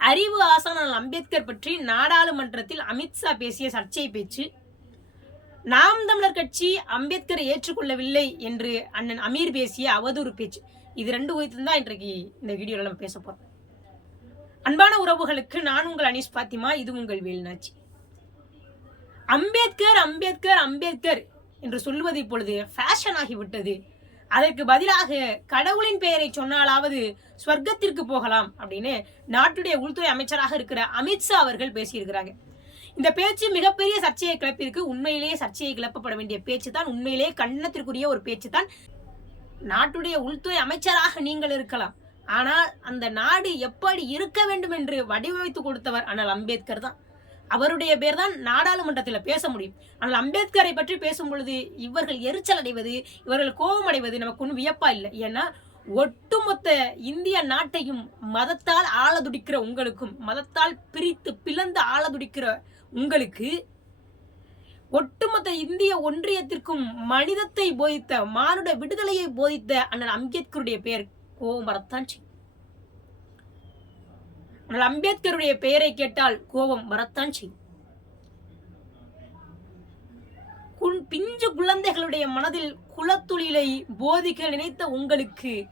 அறிவு ஆசானால் அம்பேத்கர் பற்றி நாடாளுமன்றத்தில் அமித்ஷா பேசிய சர்ச்சை பேச்சு நாம் தமிழர் கட்சி அம்பேத்கரை ஏற்றுக்கொள்ளவில்லை என்று அண்ணன் அமீர் பேசிய அவதூறு பேச்சு. இது ரெண்டு குறித்து தான் இன்றைக்கு இந்த வீடியோவில் நம்ம பேச போகிறோம் அன்பான உறவுகளுக்கு நான் உங்கள் அனீஸ் பாத்திமா இது உங்கள் வேலுநாச்சி. அம்பேத்கர் அம்பேத்கர் அம்பேத்கர் என்று சொல்வது இப்பொழுது ஃபேஷன் ஆகிவிட்டது. அதற்கு பதிலாக கடவுளின் பெயரை சொன்னாலாவது ஸ்வர்க்கத்திற்கு போகலாம் அப்படின்னு நாட்டுடைய உள்துறை அமைச்சராக இருக்கிற அமித்ஷா அவர்கள் பேசியிருக்கிறாங்க. இந்த பேச்சு மிகப்பெரிய சர்ச்சையை கிளப்பியிருக்கு. உண்மையிலேயே சர்ச்சையை கிளப்பப்பட வேண்டிய பேச்சு தான் உண்மையிலேயே கண்ணத்திற்குரிய ஒரு பேச்சு தான் நாட்டுடைய உள்துறை அமைச்சராக நீங்கள் இருக்கலாம். ஆனால் அந்த நாடு எப்படி இருக்க வேண்டும் என்று வடிவமைத்து கொடுத்தவர் அனல் அம்பேத்கர் தான். அவருடைய பேர் தான் நாடாளுமன்றத்தில் பேச முடியும். ஆனால் அம்பேத்கரை பற்றி பேசும் பொழுது இவர்கள் எரிச்சல் அடைவது இவர்கள் கோபம் அடைவது நமக்கு ஒன்றும் வியப்பா இல்லை. ஏன்னா ஒட்டுமொத்த இந்திய நாட்டையும் மதத்தால் ஆளதுடிக்கிற உங்களுக்கும் மதத்தால் பிரித்து பிளந்து ஆளதுடிக்கிற உங்களுக்கு ஒட்டுமொத்த இந்திய ஒன்றியத்திற்கும் மனிதத்தை போதித்த மானுட விடுதலையை போதித்த அண்ணன் அம்பேத்கருடைய பெயர் கோபம் வரத்தான் ஆனால் அம்பேத்கருடைய பெயரை கேட்டால் கோபம் வரத்தான் செய்யும். குன்- பிஞ்சு குழந்தைகளுடைய மனதில் குலத்தொழிலை போதிக்க நினைத்த உங்களுக்கு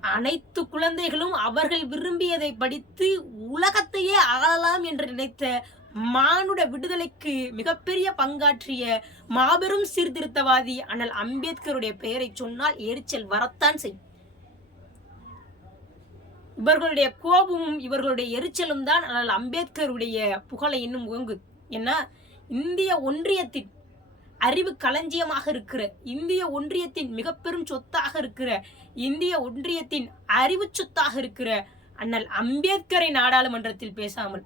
அனைத்து குழந்தைகளும் அவர்கள் விரும்பியதை படித்து உலகத்தையே ஆளலாம் என்று நினைத்த மானுட விடுதலைக்கு மிகப்பெரிய பங்காற்றிய மாபெரும் சீர்திருத்தவாதி அண்ணல் அம்பேத்கருடைய பெயரை சொன்னால் எரிச்சல் வரத்தான் செய்யும். இவர்களுடைய கோபமும் இவர்களுடைய எரிச்சலும் தான் ஆனால் அம்பேத்கருடைய புகழை இன்னும் ஓங்குது ஏன்னா இந்திய ஒன்றியத்தின் அறிவு களஞ்சியமாக இருக்கிற இந்திய ஒன்றியத்தின் மிக பெரும் சொத்தாக இருக்கிற இந்திய ஒன்றியத்தின் அறிவு சொத்தாக இருக்கிற அண்ணல் அம்பேத்கரை நாடாளுமன்றத்தில் பேசாமல்.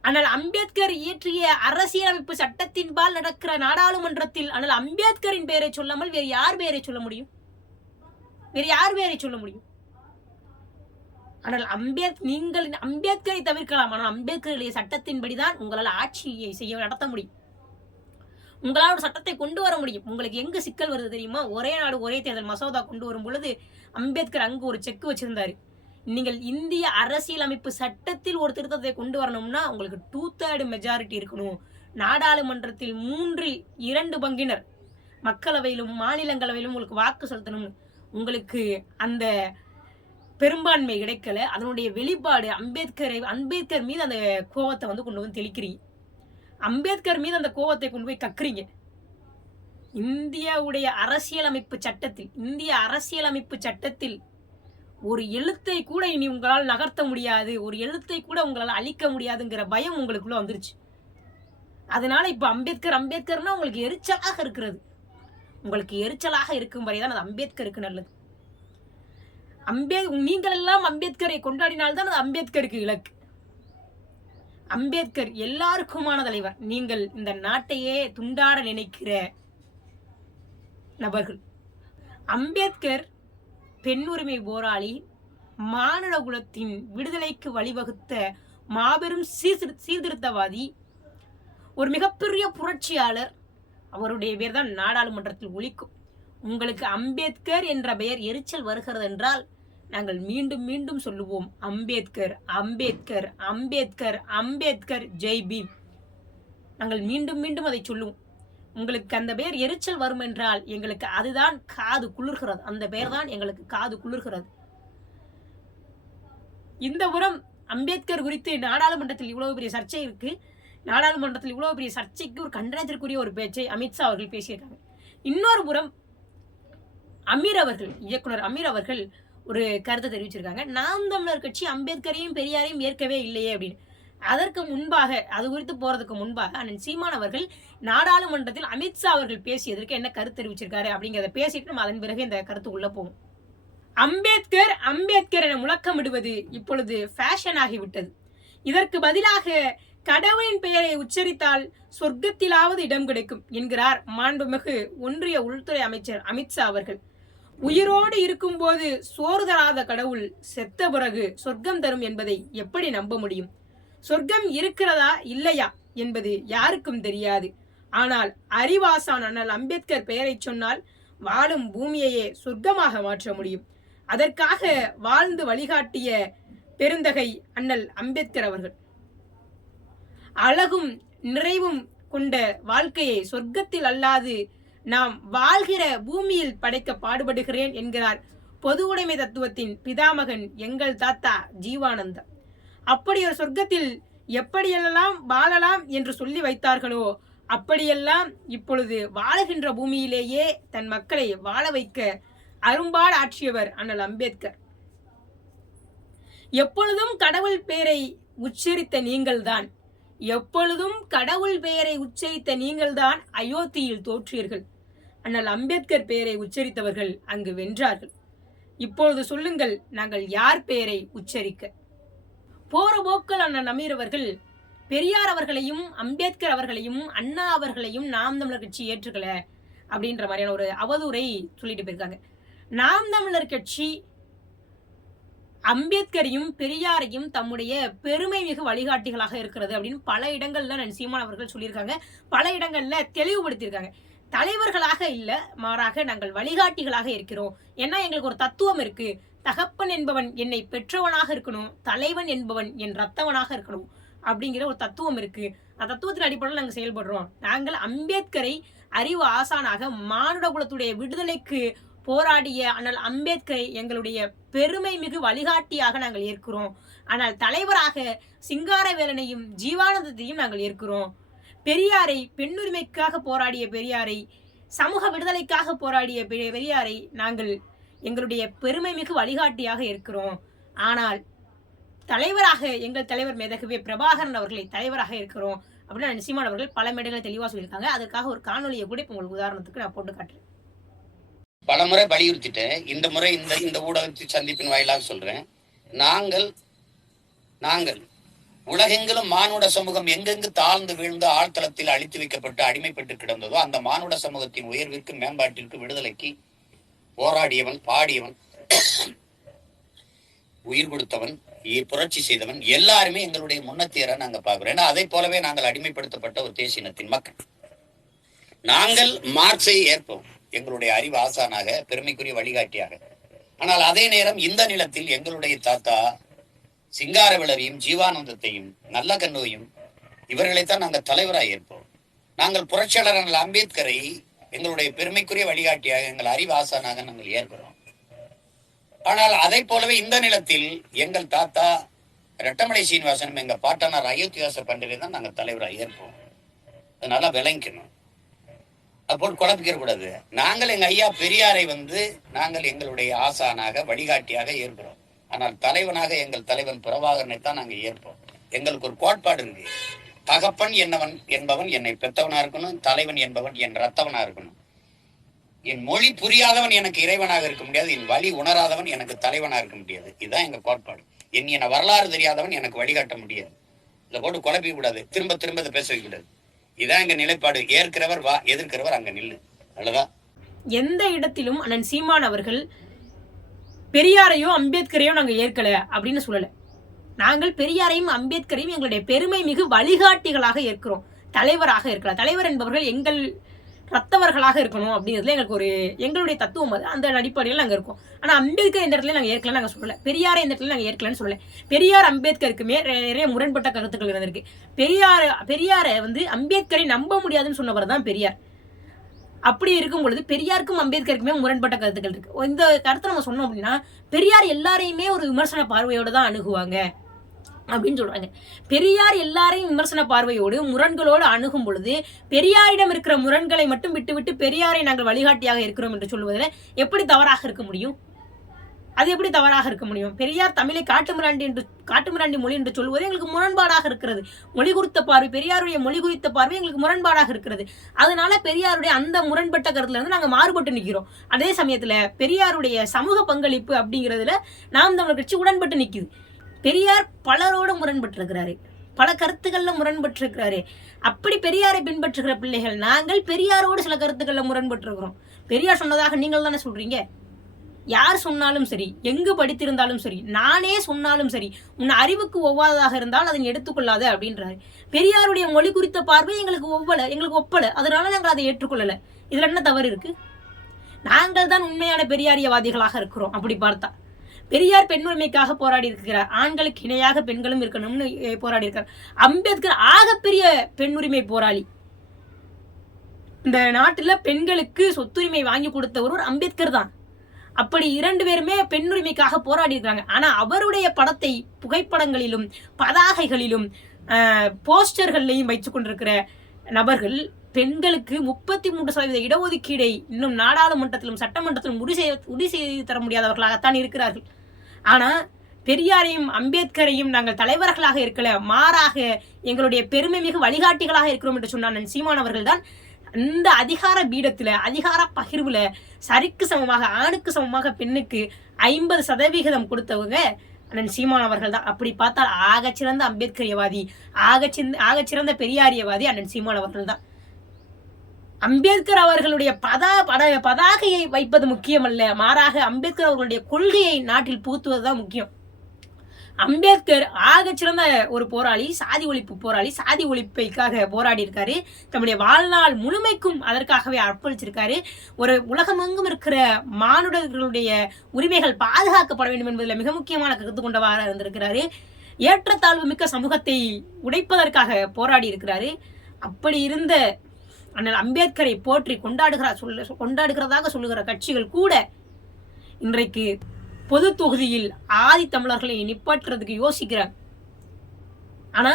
ஆனால் அம்பேத்கர் இயற்றிய அரசியலமைப்பு சட்டத்தின்பால் நடக்கிற நாடாளுமன்றத்தில் ஆனால் அம்பேத்கரின் பெயரை சொல்லாமல் வேறு யார் பெயரை சொல்ல முடியும்? வேறு யார் பெயரை சொல்ல முடியும்? ஆனால் அம்பேத் நீங்கள் அம்பேத்கரை தவிர்க்கலாம். ஆனால் அம்பேத்கருடைய சட்டத்தின்படிதான் உங்களால் ஆட்சியை செய்ய நடத்த முடியும். உங்களால் ஒரு சட்டத்தை கொண்டு வர முடியும். உங்களுக்கு எங்கு சிக்கல் வருது தெரியுமா? ஒரே நாடு ஒரே தேர்தல் மசோதா கொண்டு வரும் பொழுது அம்பேத்கர் அங்கு ஒரு செக் வச்சிருந்தாரு. நீங்கள் இந்திய அரசியலமைப்பு சட்டத்தில் ஒரு திருத்தத்தை கொண்டு வரணும்னா உங்களுக்கு டூ தேர்டு மெஜாரிட்டி இருக்கணும். நாடாளுமன்றத்தில் மூன்றில் இரண்டு பங்கினர். மக்களவையிலும் மாநிலங்களவையிலும் உங்களுக்கு வாக்கு செலுத்தணும் உங்களுக்கு அந்த பெரும்பான்மை கிடைக்கல. அதனுடைய வெளிப்பாடு அம்பேத்கரை அம்பேத்கர் மீது அந்த கோவத்தை வந்து கொண்டு வந்து தெளிக்கிறீங்க. அம்பேத்கர் மீது அந்த கோவத்தை கொண்டு போய் கக்குறீங்க. இந்தியாவுடைய அரசியலமைப்பு சட்டத்தில் இந்திய அரசியலமைப்பு சட்டத்தில் ஒரு எழுத்தை கூட இனி உங்களால் நகர்த்த முடியாது ஒரு எழுத்தை கூட உங்களால் அழிக்க முடியாதுங்கிற பயம் உங்களுக்குள்ள வந்துருச்சு. அதனால இப்ப அம்பேத்கர் அம்பேத்கர்னா உங்களுக்கு எரிச்சலாக இருக்கிறது. உங்களுக்கு எரிச்சலாக இருக்கும் வரைதான் அது அம்பேத்கருக்கு நல்லது. அம்பே நீங்கள் எல்லாம் அம்பேத்கரை கொண்டாடினால்தான் அது அம்பேத்கருக்கு இலக்கு. அம்பேத்கர் எல்லாருக்குமான தலைவர். நீங்கள் இந்த நாட்டையே துண்டாட நினைக்கிற நபர்கள். அம்பேத்கர் பெண் உரிமை போராளி மானுட குலத்தின் விடுதலைக்கு வழிவகுத்த மாபெரும் சீர்திரு சீர்திருத்தவாதி ஒரு மிகப்பெரிய புரட்சியாளர். அவருடைய பேர் தான் நாடாளுமன்றத்தில் ஒழிக்கும் உங்களுக்கு அம்பேத்கர் என்ற பெயர் எரிச்சல் வருகிறது என்றால் நாங்கள் மீண்டும் மீண்டும் சொல்லுவோம் அம்பேத்கர் அம்பேத்கர் அம்பேத்கர் அம்பேத்கர் ஜெய் பீம். நாங்கள் மீண்டும் மீண்டும் அதை சொல்லுவோம். உங்களுக்கு அந்த பெயர் எரிச்சல் வரும் என்றால் எங்களுக்கு அதுதான் காது குளிர்கிறது. அந்த பெயர் தான் எங்களுக்கு காது குளிர்கிறது. இந்த புறம் அம்பேத்கர் குறித்து நாடாளுமன்றத்தில் இவ்வளவு பெரிய சர்ச்சை இருக்கு. நாடாளுமன்றத்தில் இவ்வளவு பெரிய சர்ச்சைக்கு ஒரு கண்டனத்திற்குரிய ஒரு பேச்சை அமித்ஷா அவர்கள் பேசியிருக்காங்க. இன்னொரு புறம் அமீர் அவர்கள் இயக்குனர் அமீர் அவர்கள் ஒரு கருத்தை தெரிவிச்சிருக்காங்க. நாம் தமிழர் கட்சி அம்பேத்கரையும் பெரியாரையும் ஏற்கவே இல்லையே அப்படின்னு. அதற்கு முன்பாக அது குறித்து போறதுக்கு முன்பாக அண்ணன் சீமான் அவர்கள் நாடாளுமன்றத்தில் அமித்ஷா அவர்கள் பேசியதற்கு என்ன கருத்து தெரிவிச்சிருக்காரு அப்படிங்கிறத பேசிட்டு நம்ம அதன் பிறகு இந்த கருத்து உள்ள போவோம். அம்பேத்கர் அம்பேத்கர் என முழக்கமிடுவது இப்பொழுது ஃபேஷன் ஆகிவிட்டது. இதற்கு பதிலாக கடவுளின் பெயரை உச்சரித்தால் சொர்க்கத்திலாவது இடம் கிடைக்கும் என்கிறார் மாண்புமிகு ஒன்றிய உள்துறை அமைச்சர் அமித்ஷா அவர்கள். உயிரோடு இருக்கும்போது சோறு தராத கடவுள் செத்த பிறகு சொர்க்கம் தரும் என்பதை எப்படி நம்ப முடியும்? சொர்க்கம் இருக்கிறதா இல்லையா என்பது யாருக்கும் தெரியாது. ஆனால் அறிவாசான் அண்ணல் அம்பேத்கர் பெயரை சொன்னால் வாழும் பூமியையே சொர்க்கமாக மாற்ற முடியும். அதற்காக வாழ்ந்து வழிகாட்டிய பெருந்தகை அண்ணல் அம்பேத்கர் அவர்கள். அழகும் நிறைவும் கொண்ட வாழ்க்கையை சொர்க்கத்தில் அல்லாது நாம் வாழ்கிற பூமியில் படைக்க பாடுபடுகிறேன் என்கிறார் பொது உடைமை தத்துவத்தின் பிதாமகன் எங்கள் தாத்தா ஜீவானந்தம். அப்படி ஒரு சொர்க்கத்தில் எப்படியெல்லாம் வாழலாம் என்று சொல்லி வைத்தார்களோ அப்படியெல்லாம் இப்பொழுது வாழுகின்ற பூமியிலேயே தன் மக்களை வாழ வைக்க அரும்பாடு ஆற்றியவர் அண்ணல் அம்பேத்கர். எப்பொழுதும் கடவுள் பெயரை உச்சரித்த நீங்கள்தான். எப்பொழுதும் கடவுள் பெயரை உச்சரித்த நீங்கள்தான் அயோத்தியில் தோற்றீர்கள் ஆனால் அம்பேத்கர் பெயரை உச்சரித்தவர்கள் அங்கு வென்றார்கள். இப்பொழுது சொல்லுங்கள் நாங்கள் யார் பெயரை உச்சரிக்க? போற போக்கள் அண்ணன் அமீர் பெரியார் அவர்களையும் அம்பேத்கர் அவர்களையும் அண்ணா அவர்களையும் நாம் தமிழர் கட்சி ஏற்றுக்கல அப்படின்ற மாதிரியான ஒரு அவதூறை சொல்லிட்டு போயிருக்காங்க. நாம் தமிழர் கட்சி அம்பேத்கரையும் பெரியாரையும் தம்முடைய பெருமை மிகு வழிகாட்டிகளாக இருக்கிறது அப்படின்னு பல இடங்கள்ல நான் சீமான் அவர்கள் சொல்லியிருக்காங்க. பல இடங்கள்ல தெளிவுபடுத்தியிருக்காங்க. தலைவர்களாக இல்லை மாறாக நாங்கள் வழிகாட்டிகளாக இருக்கிறோம். ஏன்னா எங்களுக்கு ஒரு தத்துவம் இருக்கு. தகப்பன் என்பவன் என்னை பெற்றவனாக இருக்கணும் தலைவன் என்பவன் என் ரத்தவனாக இருக்கணும் அப்படிங்கிற ஒரு தத்துவம் இருக்கு. அந்த தத்துவத்தின் அடிப்படையில் நாங்கள் செயல்படுறோம். நாங்கள் அம்பேத்கரை அறிவு ஆசானாக மானுட குலத்துடைய விடுதலைக்கு போராடிய ஆனால் அம்பேத்கரை எங்களுடைய பெருமை மிகு வழிகாட்டியாக நாங்கள் ஏற்கிறோம். ஆனால் தலைவராக சிங்காரவேலனையும் ஜீவானந்தத்தையும் நாங்கள் ஏற்கிறோம். பெரியாரை பெண்ணுரிமைக்காக போராடிய பெரியாரை சமூக விடுதலைக்காக போராடிய பெரியாரை நாங்கள் எங்களுடைய பெருமை மிகு வழிகாட்டியாக இருக்கிறோம். ஆனால் தலைவராக எங்கள் தலைவர் மேதகவே பிரபாகரன் அவர்களை தலைவராக இருக்கிறோம் அப்படின்னு நிச்சயமான அவர்கள் பல மேடைகளை தெளிவாக சொல்லியிருக்காங்க. அதுக்காக ஒரு காணொலியை கூட இப்போ உங்களுக்கு உதாரணத்துக்கு நான் போட்டு காட்டுறேன். பல முறை வலியுறுத்திட்டேன். இந்த முறை இந்த இந்த ஊடகத்தை சந்திப்பின் வாயிலாக சொல்றேன். நாங்கள் நாங்கள் உலகெங்கிலும் மானுட சமூகம் எங்கெங்கு தாழ்ந்து வீழ்ந்து ஆழ்தளத்தில் அழித்து வைக்கப்பட்டு அடிமைப்பட்டு கிடந்ததோ அந்த மானுட சமூகத்தின் உயர்விற்கு மேம்பாட்டிற்கு விடுதலைக்கு போராடியவன் பாடியவன் உயிர் கொடுத்தவன் புரட்சி செய்தவன் எல்லாருமே எங்களுடைய முன்னத்தியரை நாங்க பாக்குறோம் ஏன்னா அதை போலவே நாங்கள் அடிமைப்படுத்தப்பட்ட ஒரு தேசினத்தின் மக்கள். நாங்கள் மார்க்ஸை ஏற்போம் எங்களுடைய அறிவு ஆசானாக பெருமைக்குரிய வழிகாட்டியாக. ஆனால் அதே நேரம் இந்த நிலத்தில் எங்களுடைய தாத்தா சிங்கார விளவியும் ஜீவானந்தத்தையும் நல்ல கண்ணுவையும் இவர்களைத்தான் நாங்கள் தலைவராக ஏற்போம். நாங்கள் புரட்சியாளர் அம்பேத்கரை எங்களுடைய பெருமைக்குரிய வழிகாட்டியாக எங்கள் அறிவு நாங்கள் ஏற்கிறோம். ஆனால் அதை போலவே இந்த நிலத்தில் எங்கள் தாத்தா ரெட்டமலை சீனிவாசனும் எங்க பாட்டனார் அயோத்தியாச பண்டிகை தான் நாங்கள் தலைவராக ஏற்போம். அதனால விளங்கிக்கணும் அப்போ குழப்பிக்க கூடாது நாங்கள் எங்க ஐயா பெரியாரை வந்து நாங்கள் எங்களுடைய ஆசானாக வழிகாட்டியாக ஏற்கிறோம். ஆனால் தலைவனாக எங்கள் தலைவன் பிரபாகரனை தான் நாங்கள் ஏற்போம். எங்களுக்கு ஒரு கோட்பாடு இருக்கு. தகப்பன் என்னவன் என்பவன் என்னை பெத்தவனா இருக்கணும் தலைவன் என்பவன் என் ரத்தவனா இருக்கணும். என் மொழி புரியாதவன் எனக்கு இறைவனாக இருக்க முடியாது என் வழி உணராதவன் எனக்கு தலைவனா இருக்க முடியாது. இதுதான் எங்க கோட்பாடு. என் என வரலாறு தெரியாதவன் எனக்கு வழிகாட்ட முடியாது. இதை போட்டு குழப்பிக்க கூடாது திரும்ப திரும்ப இதை பேச வைக்க கூடாது. இதான் எங்க நிலைப்பாடு. ஏற்கிறவர் வா எதிர்க்கிறவர் அங்க நில்லு. அவ்வளவுதான். எந்த இடத்திலும் அண்ணன் சீமான் அவர்கள் பெரியாரையோ அம்பேத்கரையோ நாங்கள் ஏற்கல அப்படின்னு சொல்லலை. நாங்கள் பெரியாரையும் அம்பேத்கரையும் எங்களுடைய பெருமை மிகு வழிகாட்டிகளாக ஏற்கிறோம். தலைவராக இருக்கலாம் தலைவர் என்பவர்கள் எங்கள் ரத்தவர்களாக இருக்கணும் அப்படிங்கிறதுல எங்களுக்கு ஒரு எங்களுடைய தத்துவம் அது. அந்த அடிப்படையில் நாங்கள் இருக்கோம். ஆனால் அம்பேத்கர் இந்த இடத்துல நாங்கள் ஏற்கலாம் நாங்கள் சொல்லலை. பெரியாரை இந்த இடத்துல நாங்கள் ஏற்கலன்னு சொல்லலை. பெரியார் அம்பேத்கருக்குமே நிறைய நிறைய முரண்பட்ட கருத்துக்கள் இருந்திருக்கு. பெரியார் பெரியாரை வந்து அம்பேத்கரை நம்ப முடியாதுன்னு சொன்னவர் தான் பெரியார். அப்படி இருக்கும் பொழுது பெரியாருக்கும் அம்பேத்கருக்குமே முரண்பட்ட கருத்துக்கள் இருக்கு. இந்த கருத்தை நம்ம சொன்னோம் அப்படின்னா பெரியார் எல்லாரையுமே ஒரு விமர்சன பார்வையோட தான் அணுகுவாங்க அப்படின்னு சொல்றாங்க. பெரியார் எல்லாரையும் விமர்சன பார்வையோடு முரண்களோடு அணுகும் பொழுது பெரியாரிடம் இருக்கிற முரண்களை மட்டும் விட்டுவிட்டு பெரியாரை நாங்கள் வழிகாட்டியாக இருக்கிறோம் என்று சொல்வதில் எப்படி தவறாக இருக்க முடியும்? அது எப்படி தவறாக இருக்க முடியும்? பெரியார் தமிழை காட்டுமிராண்டி என்று காட்டுமிராண்டி மொழி என்று சொல்வது எங்களுக்கு முரண்பாடாக இருக்கிறது. மொழி குறித்த பார்வை பெரியாருடைய மொழி குறித்த பார்வை எங்களுக்கு முரண்பாடாக இருக்கிறது. அதனால பெரியாருடைய அந்த முரண்பட்ட கருத்துல இருந்து மாறுபட்டு நிற்கிறோம் அதே சமயத்துல பெரியாருடைய சமூக பங்களிப்பு அப்படிங்கிறதுல நாம் தமிழர் கட்சி உடன்பட்டு நிற்குது பெரியார் பலரோடு முரண்பட்டிருக்கிறாரு. பல கருத்துக்கள்ல முரண்பட்டிருக்கிறாரு. அப்படி பெரியாரை பின்பற்றுகிற பிள்ளைகள் நாங்கள் பெரியாரோடு சில கருத்துக்கள்ல முரண்பட்டிருக்கிறோம். பெரியார் சொன்னதாக நீங்கள் தானே சொல்றீங்க? யார் சொன்னாலும் சரி எங்கு படித்திருந்தாலும் சரி நானே சொன்னாலும் சரி உன் அறிவுக்கு ஒவ்வாததாக இருந்தால் அதை எடுத்துக்கொள்ளாத அப்படின்றாரு. பெரியாருடைய மொழி குறித்த பார்வை எங்களுக்கு ஒவ்வல எங்களுக்கு ஒப்பல. அதனால நாங்கள் அதை ஏற்றுக்கொள்ளல. இதுல என்ன தவறு இருக்கு? நாங்கள் தான் உண்மையான பெரியாரியவாதிகளாக இருக்கிறோம் அப்படி பார்த்தா. பெரியார் பெண் உரிமைக்காக போராடி இருக்கிறார். ஆண்களுக்கு இணையாக பெண்களும் இருக்கணும்னு போராடி இருக்கிறார் அம்பேத்கர் ஆகப்பெரிய பெண் உரிமை போராளி. இந்த நாட்டில் பெண்களுக்கு சொத்துரிமை வாங்கி கொடுத்த ஒருவர் அம்பேத்கர் தான். அப்படி இரண்டு பேருமே பெண்ணுரிமைக்காக போராடி இருக்காங்க ஆனா அவருடைய படத்தை புகைப்படங்களிலும் பதாகைகளிலும் போஸ்டர்கள்லையும் வைத்து கொண்டிருக்கிற நபர்கள் பெண்களுக்கு முப்பத்தி மூன்று சதவீத இடஒதுக்கீடை இன்னும் நாடாளுமன்றத்திலும் சட்டமன்றத்திலும் உறுதி செய்ய உறுதி செய்து தர முடியாதவர்களாகத்தான் இருக்கிறார்கள். ஆனா பெரியாரையும் அம்பேத்கரையும் நாங்கள் தலைவர்களாக இருக்கல மாறாக எங்களுடைய பெருமை மிகு வழிகாட்டிகளாக இருக்கிறோம் என்று சொன்னான் சீமானவர்கள் சீமான் தான் இந்த அதிகார பீடத்துல அதிகார பகிர்வுல சரிக்கு சமமாக ஆணுக்கு சமமாக பெண்ணுக்கு ஐம்பது சதவிகிதம் கொடுத்தவங்க அண்ணன் சீமான் அவர்கள் தான். அப்படி பார்த்தால் ஆகச்சிறந்த அம்பேத்கரியவாதி ஆகச்சிறந்த ஆகச்சிறந்த பெரியாரியவாதி அண்ணன் சீமான் அவர்கள் தான். அம்பேத்கர் அவர்களுடைய பதா பட பதாகையை வைப்பது முக்கியமல்ல. மாறாக அம்பேத்கர் அவர்களுடைய கொள்கையை நாட்டில் புகுத்துவதுதான் முக்கியம். அம்பேத்கர் ஆகச்சிறந்த ஒரு போராளி சாதி ஒழிப்பு போராளி சாதி ஒழிப்பைக்காக போராடி இருக்காரு தம்முடைய வாழ்நாள் முழுமைக்கும் அதற்காகவே அர்ப்பணிச்சிருக்காரு. ஒரு உலகமெங்கும் இருக்கிற மானுடர்களுடைய உரிமைகள் பாதுகாக்கப்பட வேண்டும் என்பதில் மிக முக்கியமான கருத்து கொண்டவாறு இருந்திருக்கிறாரு. ஏற்றத்தாழ்வு மிக்க சமூகத்தை உடைப்பதற்காக போராடி இருக்கிறாரு அப்படி இருந்த அண்ணல் அம்பேத்கரை போற்றி கொண்டாடுகிறார் சொல்ல கொண்டாடுகிறதாக சொல்லுகிற கட்சிகள் கூட இன்றைக்கு பொது தொகுதியில் ஆதி தமிழர்களை நிப்பாட்டுறதுக்கு யோசிக்கிறார். ஆனா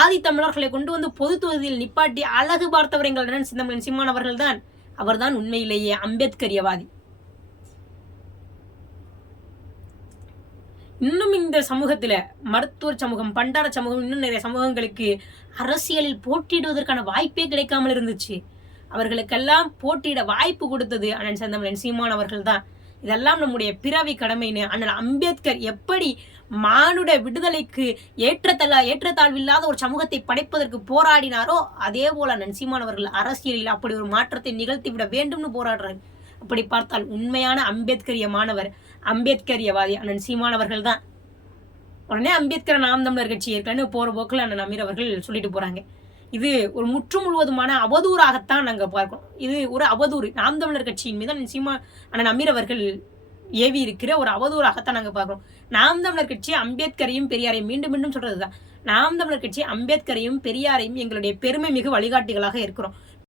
ஆதி தமிழர்களை கொண்டு வந்து பொது தொகுதியில் நிப்பாட்டி அழகு பார்த்தவர் எங்கள் அண்ணன் சிந்தமன் சிம்மான் அவர்கள் தான் அவர்தான் உண்மையிலேயே அம்பேத்கரியவாதி. இன்னும் இந்த சமூகத்துல மருத்துவர் சமூகம் பண்டார சமூகம் இன்னும் நிறைய சமூகங்களுக்கு அரசியலில் போட்டியிடுவதற்கான வாய்ப்பே கிடைக்காமல் இருந்துச்சு. அவர்களுக்கெல்லாம் போட்டியிட வாய்ப்பு கொடுத்தது அண்ணன் செந்தமலன் சீமான் அவர்கள் தான் இதெல்லாம் நம்முடைய பிறவி கடமைன்னு அண்ணன் அம்பேத்கர் எப்படி மானுட விடுதலைக்கு ஏற்றத்தல ஏற்றத்தாழ்வில்லாத ஒரு சமூகத்தை படைப்பதற்கு போராடினாரோ அதே போல நன்சிமானவர்கள் அரசியலில் அப்படி ஒரு மாற்றத்தை நிகழ்த்தி விட வேண்டும்னு போராடுறாரு. அப்படி பார்த்தால் உண்மையான அம்பேத்கரிய மாணவர் அம்பேத்கரியவாதி அண்ணன் சீமானவர்கள் தான். உடனே அம்பேத்கர் நாம் தமிழர் கட்சி ஏற்கனவே போற போக்கில் அண்ணன் அமீர் அவர்கள் சொல்லிட்டு போறாங்க. இது ஒரு முற்று முழுவதுமான அவதூறாகத்தான் நாங்கள் பார்க்கணும். இது ஒரு அவதூறு. நாம் தமிழர் கட்சியின் மீது நிச்சயமா அண்ணன் அமீர் அவர்கள் ஏவி இருக்கிற ஒரு அவதூறாகத்தான் நாங்கள் பார்க்குறோம் நாம் தமிழர் கட்சி அம்பேத்கரையும் பெரியாரையும் மீண்டும் மீண்டும் சொல்றதுதான். நாம் தமிழர் கட்சி அம்பேத்கரையும் பெரியாரையும் எங்களுடைய பெருமை மிகு வழிகாட்டிகளாக இருக்கிறோம்.